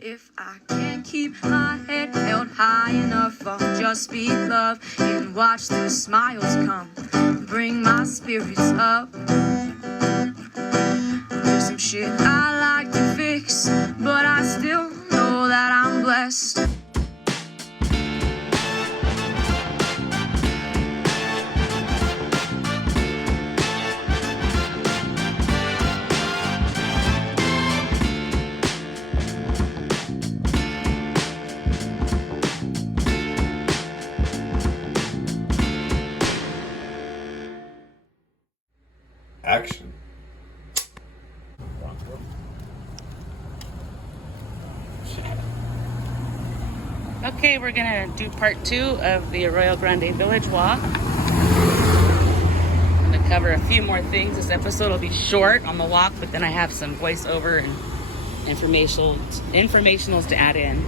If I can't keep my head held high enough, I'll just speak love and watch the smiles come, bring my spirits up. There's some shit I like to fix, but I still know that I'm blessed. Action. Okay, we're gonna do part 2 of the Arroyo Grande Village walk. I'm gonna cover a few more things. This episode will be short on the walk, but then I have some voiceover and informationals to add in.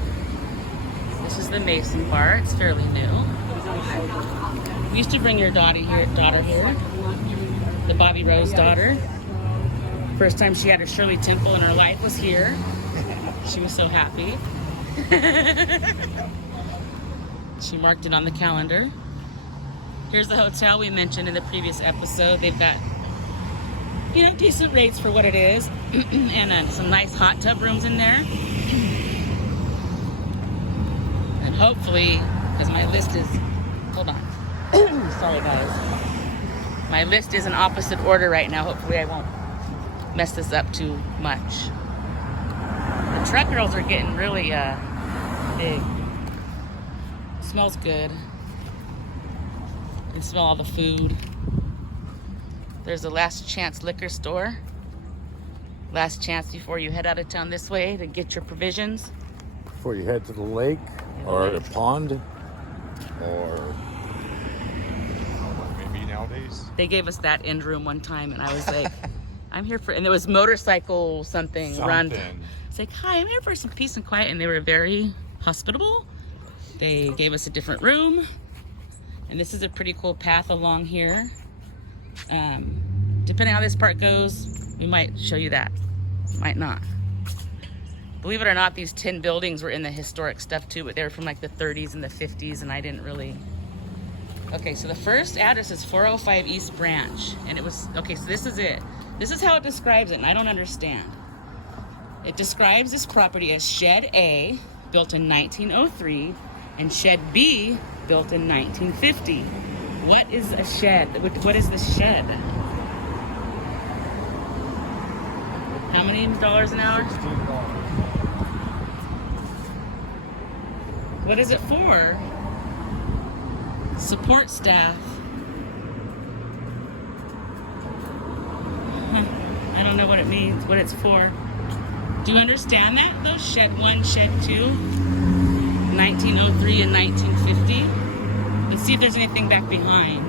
This is the Mason bar. It's fairly new. We used to bring your daughter here, the Bobby Rose daughter. First time she had her Shirley Temple in her life was here. She was so happy. She marked it on the calendar. Here's the hotel we mentioned in the previous episode. They've got, decent rates for what it is, and some nice hot tub rooms in there. And hopefully, because my list is, hold on. Sorry guys. My list is in opposite order right now. Hopefully I won't mess this up too much. The truck girls are getting really big. It smells good. You can smell all the food. There's a Last Chance liquor store. Last chance before you head out of town this way to get your provisions. Before you head to the lake or a pond or maybe nowadays. They gave us that end room one time and I was like, I'm here for, and there was motorcycle something. Run. It's like, hi, I'm here for some peace and quiet. And they were very hospitable. They gave us a different room. And this is a pretty cool path along here. Depending on how this part goes, we might show you that. Might not. Believe it or not, these 10 buildings were in the historic stuff too, but they were from like the 30s and the 50s, and I didn't really. Okay, so the first address is 405 East Branch. And it was, okay, so this is it. This is how it describes it, and I don't understand. It describes this property as Shed A, built in 1903, and Shed B, built in 1950. What is a shed? What is the shed? How many dollars an hour? What is it for? Support staff. I don't know what it means, what it's for. Do you understand that though? Shed 1, Shed 2, 1903 and 1950. Let's see if there's anything back behind.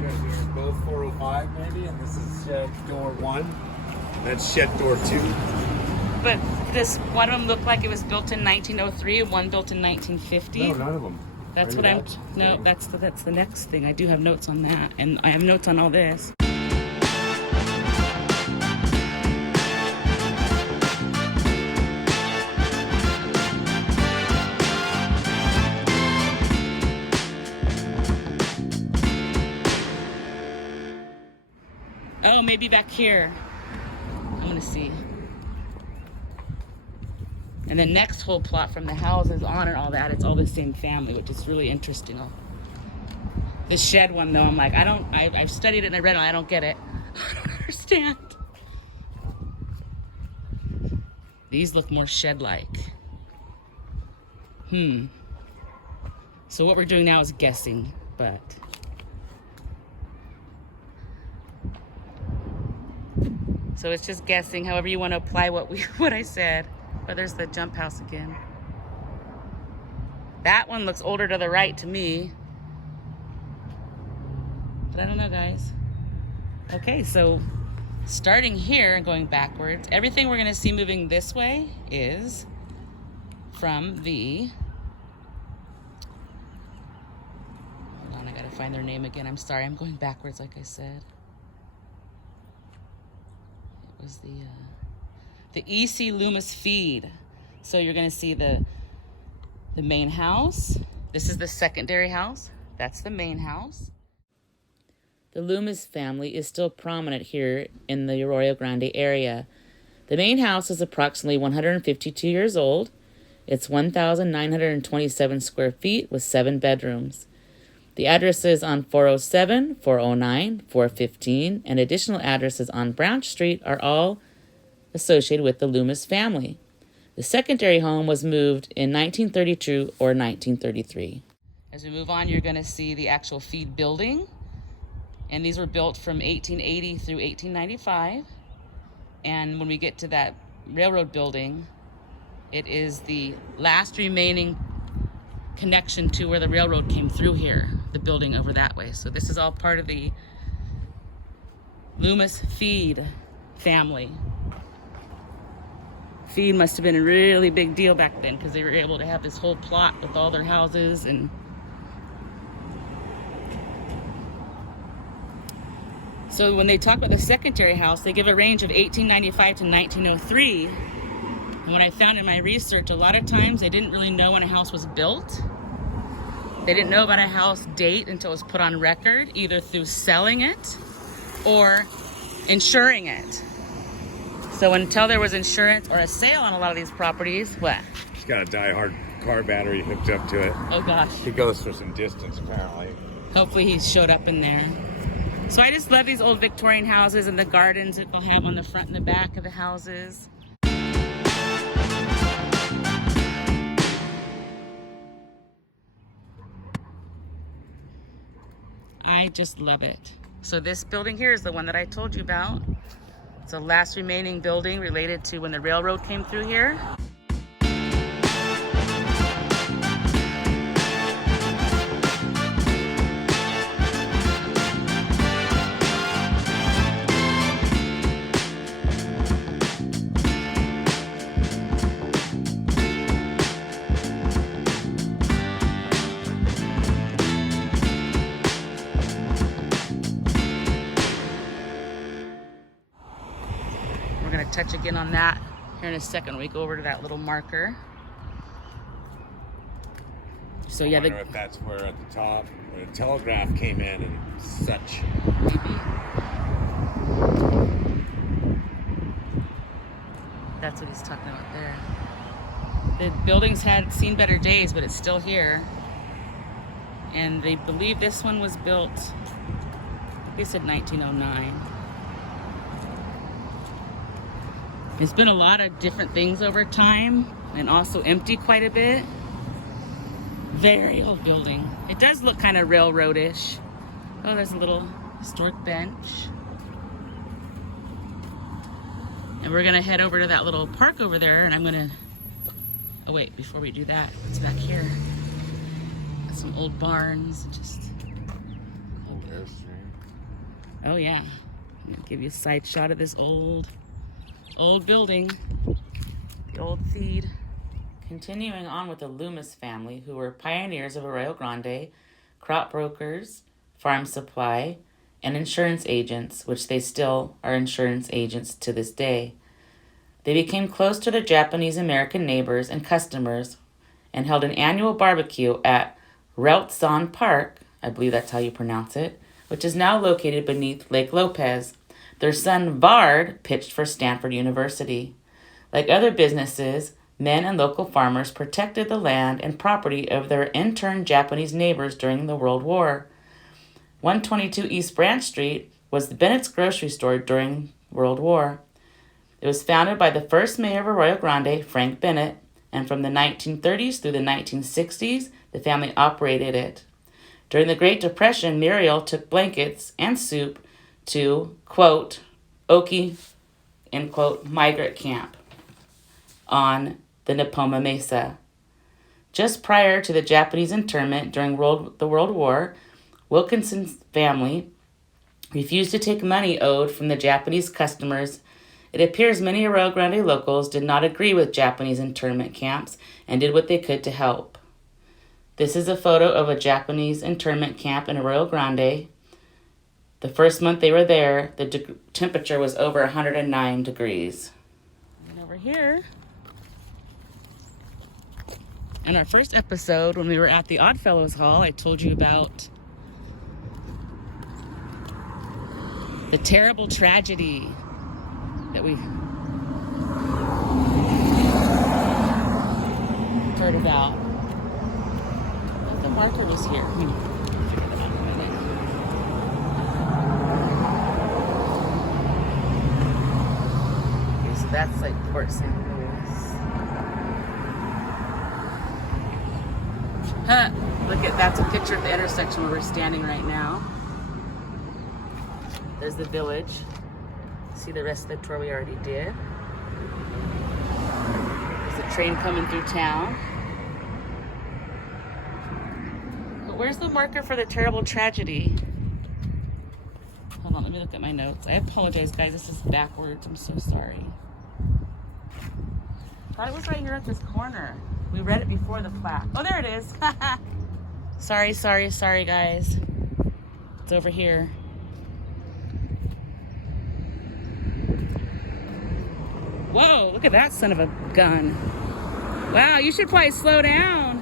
Here's both 405 maybe, and this is shed door 1. That's shed door 2. But does one of them look like it was built in 1903 and one built in 1950? No, none of them. That's what I'm. No, that's the next thing. I do have notes on that, and I have notes on all this. Oh, maybe back here. I'm gonna see. And the next whole plot from the houses on and all that, it's all the same family, which is really interesting. The shed one though, I'm like, I've studied it and I read it and I don't get it. I don't understand. These look more shed-like. So what we're doing now is guessing, but. So it's just guessing, however you want to apply what I said. But there's the jump house again. That one looks older to the right to me. But I don't know, guys. Okay, so starting here and going backwards, everything we're gonna see moving this way is from the, hold on, I gotta find their name again. I'm sorry, I'm going backwards like I said. It was the, the EC Loomis feed. So you're gonna see the main house. This is the secondary house. That's the main house. The Loomis family is still prominent here in the Arroyo Grande area. The main house is approximately 152 years old. It's 1,927 square feet with 7 bedrooms. The addresses on 407, 409, 415, and additional addresses on Branch Street are all associated with the Loomis family. The secondary home was moved in 1932 or 1933. As we move on, you're going to see the actual feed building. And these were built from 1880 through 1895. And when we get to that railroad building, it is the last remaining connection to where the railroad came through here, the building over that way. So this is all part of the Loomis feed family. Feed must have been a really big deal back then because they were able to have this whole plot with all their houses. And so when they talk about the secondary house, they give a range of 1895 to 1903. And what I found in my research, a lot of times they didn't really know when a house was built. They didn't know about a house date until it was put on record, either through selling it or insuring it. So until there was insurance or a sale on a lot of these properties, what? It's got a die-hard car battery hooked up to it. Oh gosh. It goes for some distance, apparently. Hopefully he showed up in there. So I just love these old Victorian houses and the gardens that they'll have on the front and the back of the houses. I just love it. So this building here is the one that I told you about. It's the last remaining building related to when the railroad came through here. We're going to touch again on that here in a second when we go over to that little marker. So yeah, I wonder if that's where at the top where the telegraph came in and such. Maybe. That's what he's talking about there. The buildings had seen better days, but it's still here. And they believe this one was built, they said 1909. It's been a lot of different things over time and also empty quite a bit. Very old building. It does look kind of railroadish. Oh, there's a little historic bench. And we're gonna head over to that little park over there, and I'm gonna, oh wait, before we do that, it's back here. Got some old barns, just. Old airstream. Oh yeah. I'm gonna give you a side shot of this old building, the old feed. Continuing on with the Loomis family, who were pioneers of Arroyo Grande, crop brokers, farm supply, and insurance agents, which they still are insurance agents to this day. They became close to their Japanese American neighbors and customers and held an annual barbecue at Reltzon Park, I believe that's how you pronounce it, which is now located beneath Lake Lopez. Their son Vard pitched for Stanford University. Like other businesses, men and local farmers protected the land and property of their interned Japanese neighbors during the World War. 122 East Branch Street was the Bennett's grocery store during World War. It was founded by the first mayor of Arroyo Grande, Frank Bennett, and from the 1930s through the 1960s, the family operated it. During the Great Depression, Muriel took blankets and soup to, quote, Oki, end quote, migrant camp on the Nepoma Mesa. Just prior to the Japanese internment during the World War, Wilkinson's family refused to take money owed from the Japanese customers. It appears many Arroyo Grande locals did not agree with Japanese internment camps and did what they could to help. This is a photo of a Japanese internment camp in Arroyo Grande. The first month they were there, the temperature was over 109 degrees. And over here, in our first episode, when we were at the Oddfellows Hall, I told you about the terrible tragedy that we heard about. I think the marker was here. Figure that out in a minute. Okay, so that's like Port St. Louis. Huh. Look at, that's a picture of the intersection where we're standing right now. There's the village. See the rest of the tour we already did. There's a train coming through town. But where's the marker for the terrible tragedy? Hold on, let me look at my notes. I apologize, guys. This is backwards. I'm so sorry. Thought it was right here at this corner. We read it before the plaque. Oh, there it is. Sorry, guys. It's over here. Whoa, look at that son of a gun. Wow, you should probably slow down.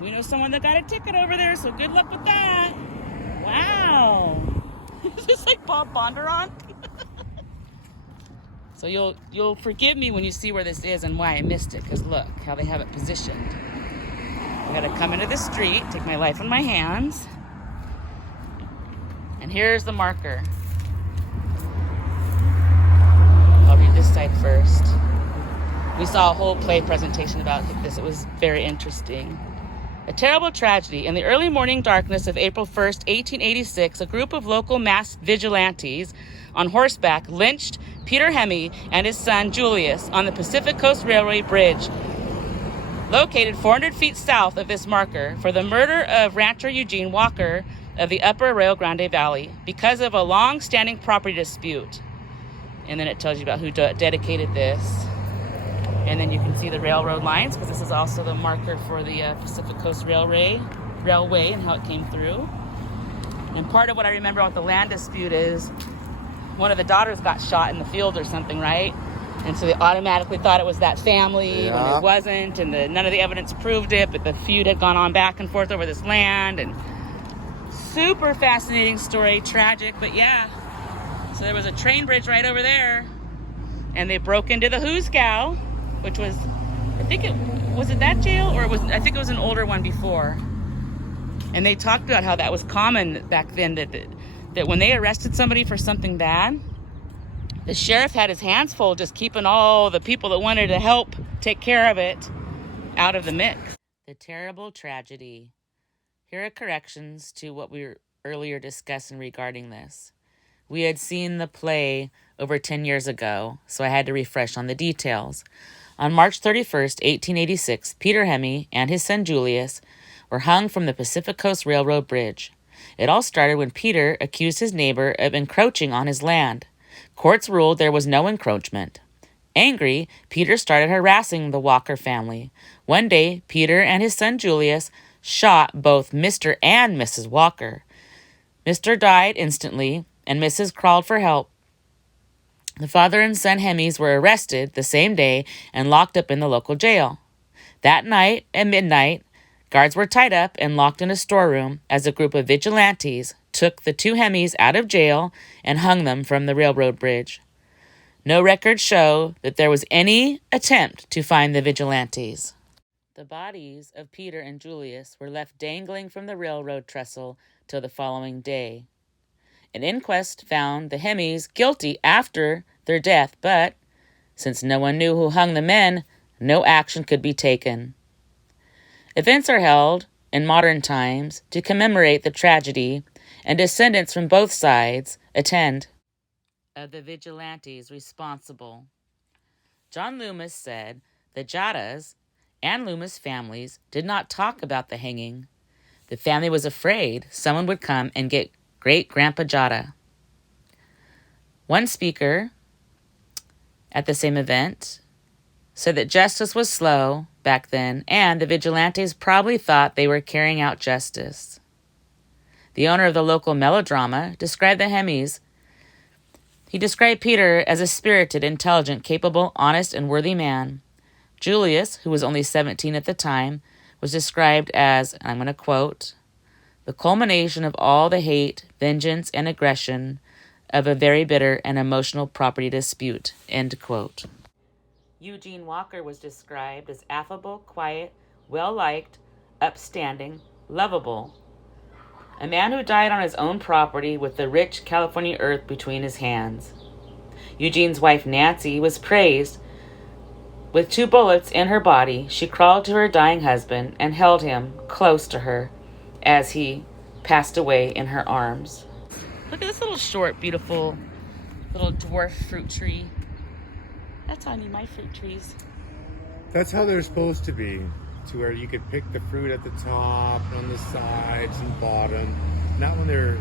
We know someone that got a ticket over there, so good luck with that. Wow. Is this like Bob Bondurant? So you'll forgive me when you see where this is and why I missed it, because look how they have it positioned. I gotta come into the street, take my life in my hands. And here's the marker. I'll read this side first. We saw a whole play presentation about this. It was very interesting. A terrible tragedy. In the early morning darkness of April 1st, 1886, a group of local masked vigilantes on horseback lynched Peter Hemme and his son Julius on the Pacific Coast Railway bridge, located 400 feet south of this marker, for the murder of rancher Eugene Walker of the upper Arroyo Grande Valley because of a long-standing property dispute. And then it tells you about who dedicated this. And then you can see the railroad lines, because this is also the marker for the Pacific Coast Railway and how it came through. And part of what I remember about the land dispute is one of the daughters got shot in the field or something, right? And so they automatically thought it was that family when it wasn't, and none of the evidence proved it, but the feud had gone on back and forth over this land. And super fascinating story, tragic, but yeah. So there was a train bridge right over there, and they broke into the Hoosgow, which was, I think was it that jail, or I think it was an older one before. And they talked about how that was common back then, that when they arrested somebody for something bad, the sheriff had his hands full just keeping all the people that wanted to help take care of it out of the mix. The terrible tragedy. Here are corrections to what we were earlier discussing regarding this. We had seen the play over 10 years ago, so I had to refresh on the details. On March 31st, 1886, Peter Hemme and his son Julius were hung from the Pacific Coast Railroad bridge. It all started when Peter accused his neighbor of encroaching on his land. Courts ruled there was no encroachment. Angry, Peter started harassing the Walker family. One day, Peter and his son Julius shot both Mr. and Mrs. Walker. Mr. died instantly, and Mrs. crawled for help. The father and son Hemmes were arrested the same day and locked up in the local jail. That night, at midnight, guards were tied up and locked in a storeroom as a group of vigilantes took the two Hemmes out of jail and hung them from the railroad bridge. No records show that there was any attempt to find the vigilantes. The bodies of Peter and Julius were left dangling from the railroad trestle till the following day. An inquest found the Hemmes guilty after their death, but since no one knew who hung the men, no action could be taken. Events are held in modern times to commemorate the tragedy, and descendants from both sides attend. Of the vigilantes responsible. John Loomis said the Jattas and Loomis families did not talk about the hanging. The family was afraid someone would come and get Great-Grandpa Jatta. One speaker at the same event said that justice was slow back then, and the vigilantes probably thought they were carrying out justice. The owner of the local melodrama described the Hemmes. He described Peter as a spirited, intelligent, capable, honest, and worthy man. Julius, who was only 17 at the time, was described as, and I'm going to quote, the culmination of all the hate, vengeance, and aggression of a very bitter and emotional property dispute, end quote. Eugene Walker was described as affable, quiet, well-liked, upstanding, lovable. A man who died on his own property with the rich California earth between his hands. Eugene's wife, Nancy, was praised. With 2 bullets in her body, she crawled to her dying husband and held him close to her as he passed away in her arms. Look at this little short, beautiful little dwarf fruit tree. That's how I need my fruit trees. That's how they're supposed to be, to where you could pick the fruit at the top, on the sides and bottom. Not when they're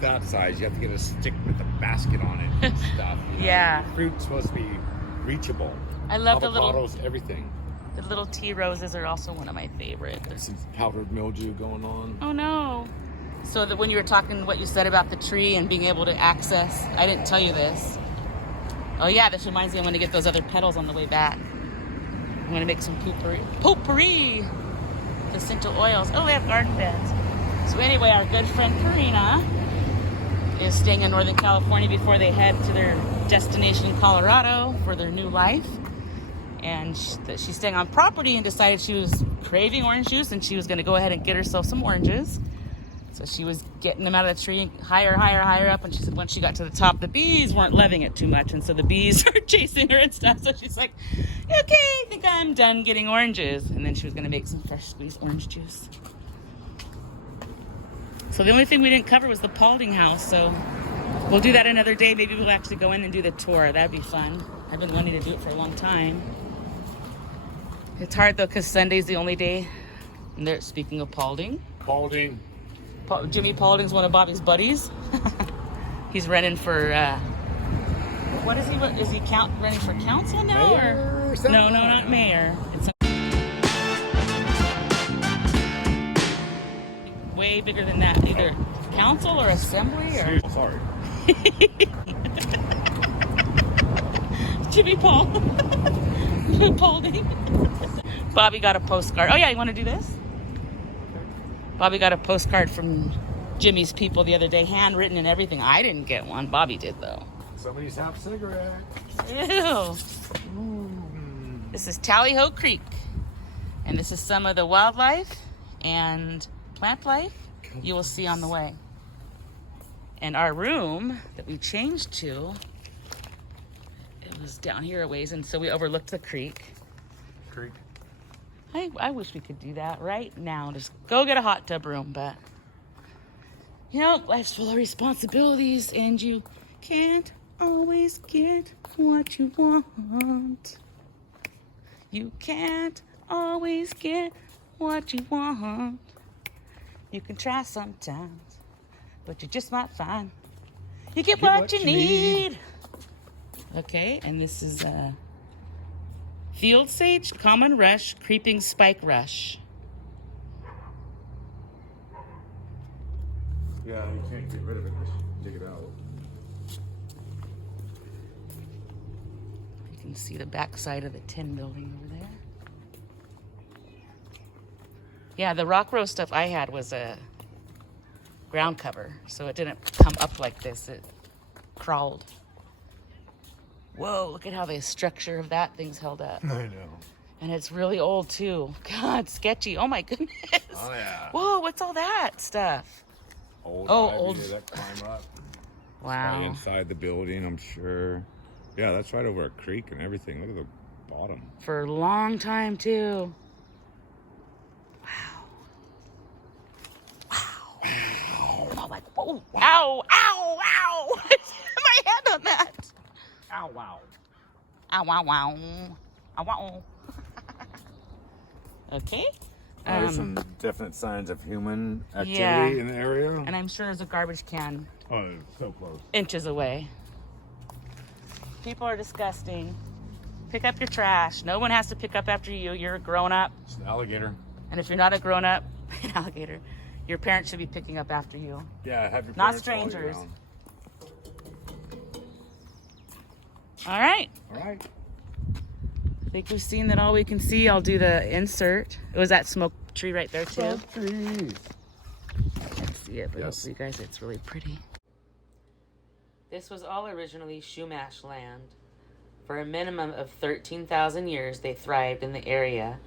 that size. You have to get a stick with a basket on it and stuff. Yeah. Fruit's supposed to be reachable. I love Avocados, everything. The little tea roses are also one of my favorites. There's some powdered mildew going on. Oh no. So that when you were talking what you said about the tree and being able to access, I didn't tell you this. Oh yeah, this reminds me I'm going to get those other petals on the way back. I'm going to make some potpourri. Essential oils. Oh, they have garden beds. So anyway, our good friend Karina is staying in Northern California before they head to their destination in Colorado for their new life. And she's staying on property and decided she was craving orange juice and she was going to go ahead and get herself some oranges. So she was getting them out of the tree higher up. And she said once she got to the top, the bees weren't loving it too much. And so the bees are chasing her and stuff. So she's like, okay, I think I'm done getting oranges. And then she was going to make some fresh squeezed orange juice. So the only thing we didn't cover was the Paulding house. So we'll do that another day. Maybe we'll actually go in and do the tour. That'd be fun. I've been wanting to do it for a long time. It's hard though because Sunday's the only day. And they're speaking of Paulding. Jimmy Paulding's one of Bobby's buddies. He's running for, what is he? Is he running for council now? Mayor, or no, not mayor. It's way bigger than that. Either council or assembly or... Sorry. Jimmy Paulding. Bobby got a postcard. Oh yeah, you want to do this? Bobby got a postcard from Jimmy's people the other day, handwritten and everything. I didn't get one. Bobby did, though. Somebody's half cigarette. Ew. This is Tally Ho Creek. And this is some of the wildlife and plant life you will see on the way. And our room that we changed to, it was down here a ways, and so we overlooked the creek. I wish we could do that right now. Just go get a hot tub room, but you know, life's full of responsibilities and you can't always get what you want. You can't always get what you want. You can try sometimes, but you just might find you get what you need. Okay, and this is field sage, common rush, creeping spike rush. Yeah, you can't get rid of it. Dig it out. You can see the back side of the tin building over there. Yeah, the rock rose stuff I had was a ground cover, so it didn't come up like this. It crawled. Whoa, look at how the structure of that thing's held up. I know. And it's really old, too. God, sketchy. Oh, my goodness. Oh, yeah. Whoa, what's all that stuff? Old ivy that climb up. Wow. Right inside the building, I'm sure. Yeah, that's right over a creek and everything. Look at the bottom. For a long time, too. Wow. Oh, like, whoa. Wow. Ow. My hand on that. Ow, wow. Ow, wow, wow. Ow, wow. Okay. There's some definite signs of human activity in the area. And I'm sure there's a garbage can Oh, it's so close. inches away. People are disgusting. Pick up your trash. No one has to pick up after you. You're a grown-up. It's an alligator. And if you're not a grown-up, an alligator, your parents should be picking up after you. Yeah, have your Not parents follow you strangers. around. All right. All right. I think we've seen that all we can see. I'll do the insert. It was that smoke tree right there too. Smoke trees. I can't see it, but Yes. you guys, it's really pretty. This was all originally Chumash land. For a minimum of 13,000 years, they thrived in the area.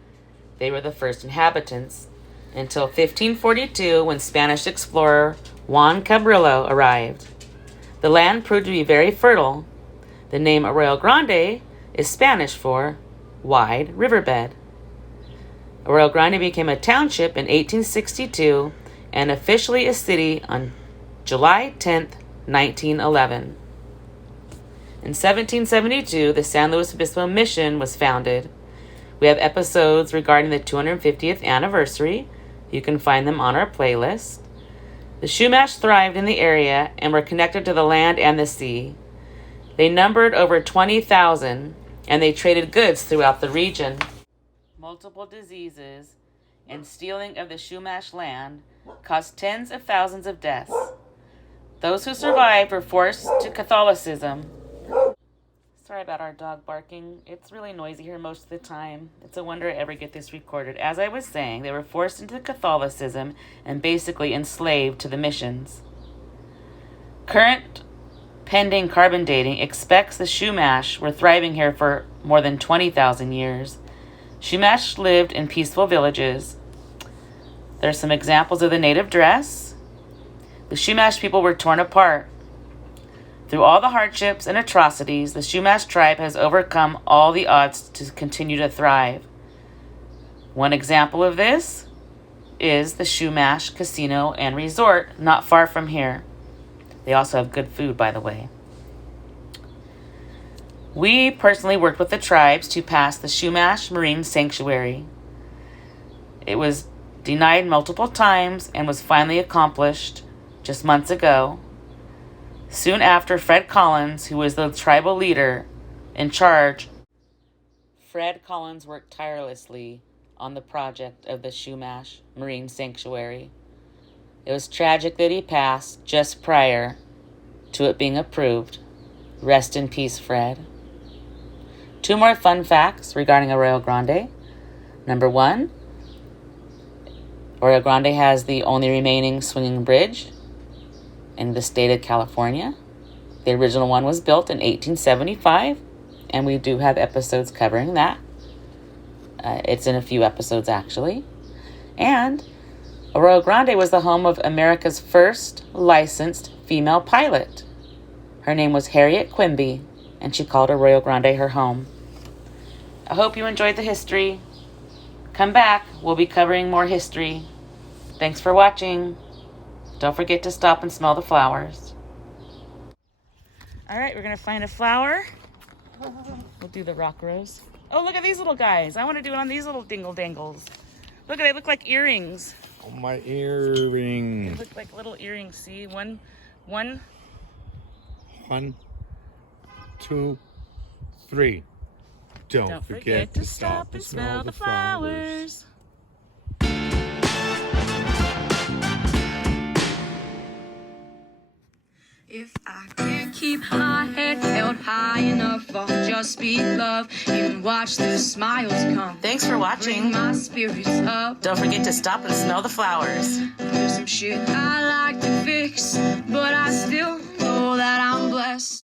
They were the first inhabitants until 1542, when Spanish explorer Juan Cabrillo arrived. The land proved to be very fertile. The name Arroyo Grande is Spanish for wide riverbed. Arroyo Grande became a township in 1862 and officially a city on July 10th, 1911. In 1772, the San Luis Obispo Mission was founded. We have episodes regarding the 250th anniversary. You can find them on our playlist. The Chumash thrived in the area and were connected to the land and the sea. They numbered over 20,000, and they traded goods throughout the region. Multiple diseases and stealing of the Chumash land caused tens of thousands of deaths. Those who survived were forced to Catholicism. Sorry about our dog barking. It's really noisy here most of the time. It's a wonder I ever get this recorded. As I was saying, they were forced into Catholicism and basically enslaved to the missions. Current pending carbon dating expects the Chumash were thriving here for more than 20,000 years. Chumash lived in peaceful villages. There are some examples of the native dress. The Chumash people were torn apart. Through all the hardships and atrocities, the Chumash tribe has overcome all the odds to continue to thrive. One example of this is the Chumash Casino and Resort, not far from here. They also have good food, by the way. We personally worked with the tribes to pass the Chumash Marine Sanctuary. It was denied multiple times and was finally accomplished just months ago. Soon after, Fred Collins, who was the tribal leader in charge, Fred Collins worked tirelessly on the project of the Chumash Marine Sanctuary. It was tragic that he passed just prior to it being approved. Rest in peace, Fred. 2 more fun facts regarding Arroyo Grande. Number 1, Arroyo Grande has the only remaining swinging bridge in the state of California. The original one was built in 1875, and we do have episodes covering that. It's in a few episodes, actually. And Arroyo Grande was the home of America's first licensed female pilot. Her name was Harriet Quimby, and she called Arroyo Grande her home. I hope you enjoyed the history. Come back. We'll be covering more history. Thanks for watching. Don't forget to stop and smell the flowers. All right, we're going to find a flower. We'll do the rock rose. Oh, look at these little guys. I want to do it on these little dingle dangles. Look, they look like earrings. Oh, my earring. They look like little earrings. See, one. 1, 2, 3. Don't forget to stop and smell the flowers. If I can't keep my head held high enough, I'll just be love and watch the smiles come. Thanks for watching. Bring my spirits up. Don't forget to stop and smell the flowers. There's some shit I like to fix, but I still know that I'm blessed.